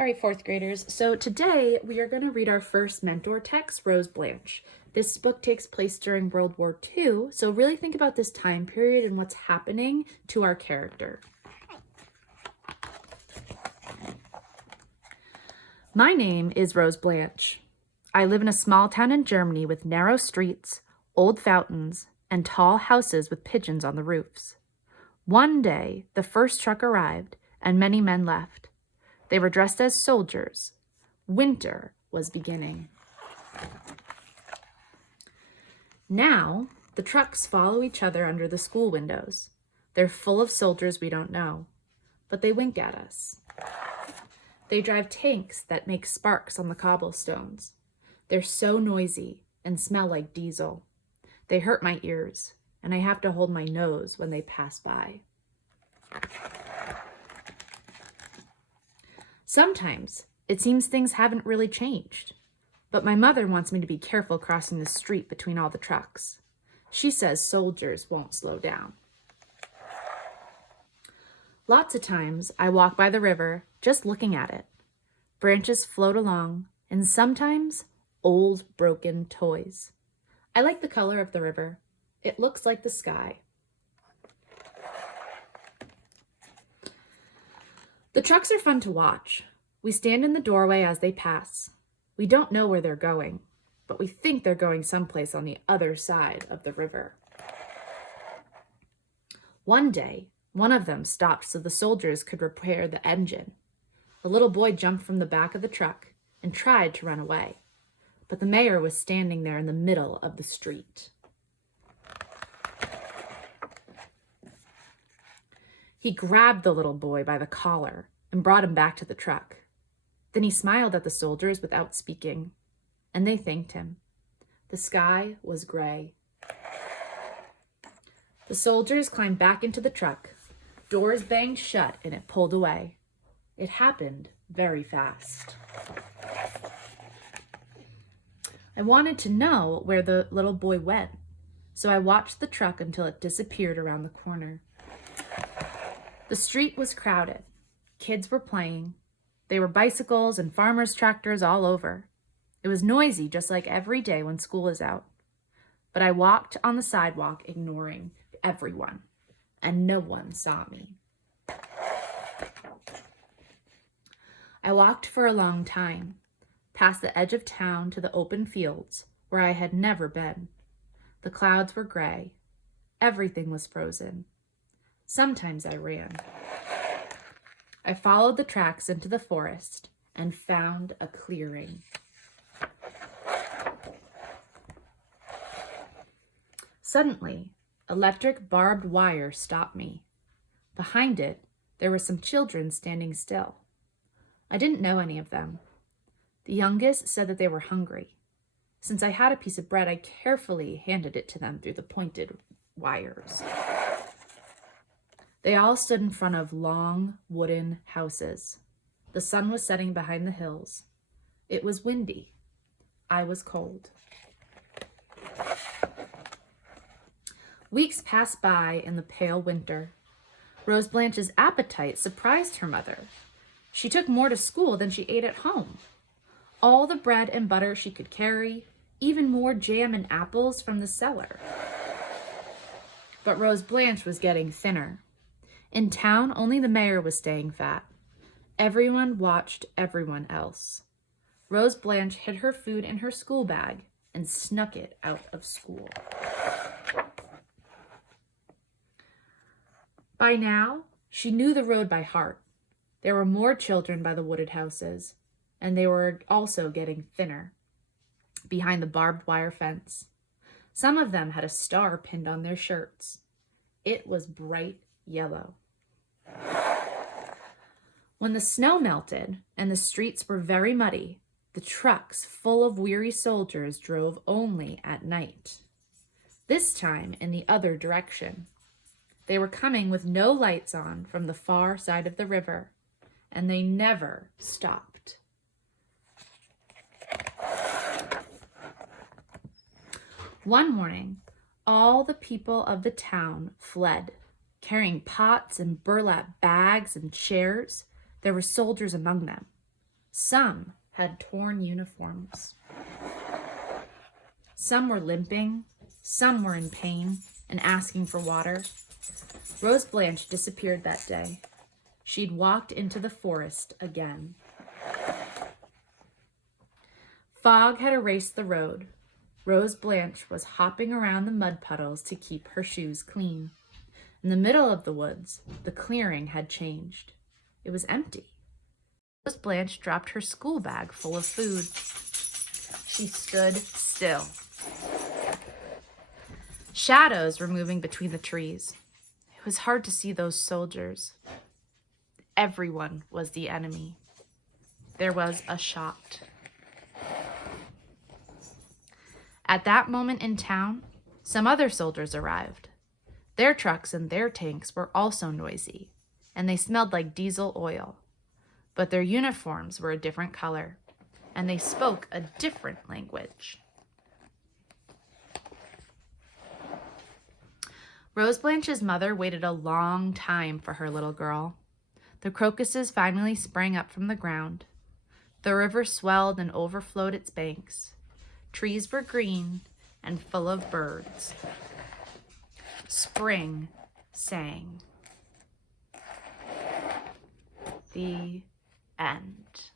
All right, fourth graders. So today we are going to read our first mentor text, Rose Blanche. This book takes place during World War II, so really think about this time period and what's happening to our character. My name is Rose Blanche. I live in a small town in Germany with narrow streets, old fountains, and tall houses with pigeons on the roofs. One day, the first truck arrived, and many men left. They were dressed as soldiers. Winter was beginning. Now, the trucks follow each other under the school windows. They're full of soldiers we don't know, but they wink at us. They drive tanks that make sparks on the cobblestones. They're so noisy and smell like diesel. They hurt my ears, and I have to hold my nose when they pass by. Sometimes it seems things haven't really changed, but my mother wants me to be careful crossing the street between all the trucks. She says soldiers won't slow down. Lots of times I walk by the river just looking at it. Branches float along, and sometimes old broken toys. I like the color of the river. It looks like the sky. The trucks are fun to watch. We stand in the doorway as they pass. We don't know where they're going, but we think they're going someplace on the other side of the river. One day, one of them stopped so the soldiers could repair the engine. A little boy jumped from the back of the truck and tried to run away, but the mayor was standing there in the middle of the street. He grabbed the little boy by the collar and brought him back to the truck. Then he smiled at the soldiers without speaking, and they thanked him. The sky was gray. The soldiers climbed back into the truck. Doors banged shut and it pulled away. It happened very fast. I wanted to know where the little boy went, so I watched the truck until it disappeared around the corner. The street was crowded. Kids were playing. There were bicycles and farmers' tractors all over. It was noisy, just like every day when school is out. But I walked on the sidewalk, ignoring everyone, and no one saw me. I walked for a long time, past the edge of town to the open fields where I had never been. The clouds were gray. Everything was frozen. Sometimes I ran. I followed the tracks into the forest and found a clearing. Suddenly, electric barbed wire stopped me. Behind it, there were some children standing still. I didn't know any of them. The youngest said that they were hungry. Since I had a piece of bread, I carefully handed it to them through the pointed wires. They all stood in front of long wooden houses. The sun was setting behind the hills. It was windy. I was cold. Weeks passed by in the pale winter. Rose Blanche's appetite surprised her mother. She took more to school than she ate at home. All the bread and butter she could carry, even more jam and apples from the cellar. But Rose Blanche was getting thinner. In town, only the mayor was staying fat. Everyone watched everyone else. Rose Blanche hid her food in her school bag and snuck it out of school. By now, she knew the road by heart. There were more children by the wooded houses, and they were also getting thinner behind the barbed wire fence. Some of them had a star pinned on their shirts. It was bright yellow. When the snow melted and the streets were very muddy, the trucks full of weary soldiers drove only at night. This time in the other direction. They were coming with no lights on from the far side of the river, and they never stopped. One morning, all the people of the town fled, carrying pots and burlap bags and chairs. There were soldiers among them. Some had torn uniforms. Some were limping, some were in pain and asking for water. Rose Blanche disappeared that day. She'd walked into the forest again. Fog had erased the road. Rose Blanche was hopping around the mud puddles to keep her shoes clean. In the middle of the woods, the clearing had changed. It was empty. Rose Blanche dropped her school bag full of food. She stood still. Shadows were moving between the trees. It was hard to see those soldiers. Everyone was the enemy. There was a shot. At that moment in town, some other soldiers arrived. Their trucks and their tanks were also noisy, and they smelled like diesel oil. But their uniforms were a different color, and they spoke a different language. Rose Blanche's mother waited a long time for her little girl. The crocuses finally sprang up from the ground. The river swelled and overflowed its banks. Trees were green and full of birds. Spring sang. The end.